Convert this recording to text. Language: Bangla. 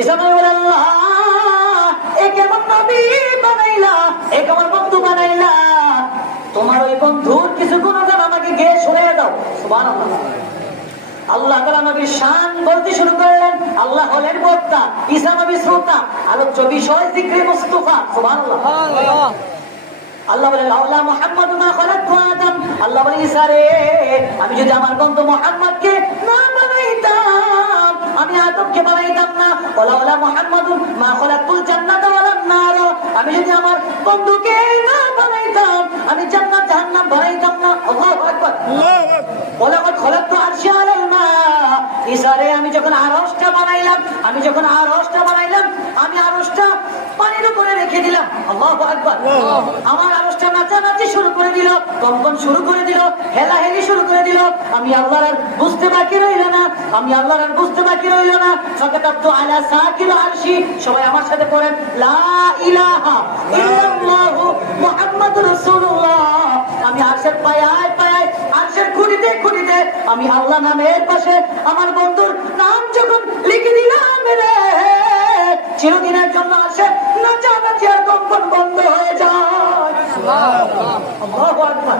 ঈসা নবী বলে, আল্লাহ এ কেমন নবী বানাইলা, এ কেমন বন্ধু বানাইলা, তোমার ওই বন্ধুর কিছু গুণগান আমাকে গিয়ে শুনিয়ে দাও। সুবহানাল্লাহ। আল্লাহ তাআলা নবীর শান বলতে শুরু করলেন। আল্লাহ হলেন বক্তা, ঈসা নবী শ্রোতা, আলোচ্য বিষয় যিকরে মুস্তাফা। সুবহানাল্লাহ। আল্লাহ বলে, লাউলা মুহাম্মাদু মা খালাকতু আদম। আল্লাহ বলে, ঈসা রে, আমি যদি আমার বন্ধু মুহাম্মদকে না বানাইতাম, আমি আদমকে বানাইতাম না। ওয়ালাউলা মুহাম্মাদু মা খালাকতুল জান্নাতা ওয়ালান নার। আমি যদি আমার বন্ধুকে না বানাইতাম, আমি জান্নাত জাহান্নাম বানাইতাম না। আল্লাহু আকবার। আল্লাহু আকবার। ওয়ালাকাদ খালাকতু আরশি আলাল মা। ঈসা রে, আমি যখন আরশটা বানাইলাম, আমি আরশটা পানির উপরে রেখে দিলাম। আল্লাহু আকবার। আমার আরশটা নাচানাচি শুরু করে দিল, কম্পন শুরু করে দিল, হেলাহেলি শুরু করে দিল। আমি আল্লাহর আর বুঝতে বাকি রইল না, ফাকাতাবতু আলা সাকিল আরশি। সবাই আমার সাথে পড়েন, লা ইলাহা ইল্লাল্লাহু মুহাম্মাদুর রাসূলুল্লাহ। আমি আরশের পায়ায় আরশের খুঁটিতে আমি আল্লাহ নামের পাশে আমার বন্ধুর নাম যখন লিখে দিলাম রে, চিরদিনের জন্য আসে নাচানাচি আর কম্পন বন্ধ হয়ে যায়। আল্লাহু আকবার।